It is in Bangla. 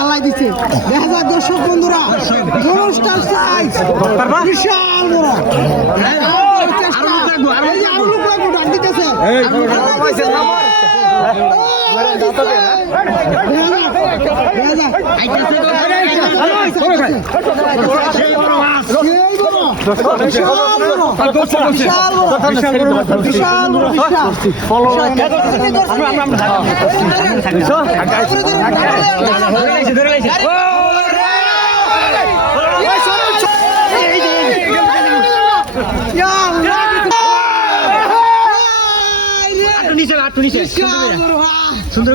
আল্লাহ দিচ্ছে 1000 দর্শক বন্ধুরা গরুস্টার সাইজ বিশাল বড় আরো লোক লাগবে ডাক দিতেছে সুন্দর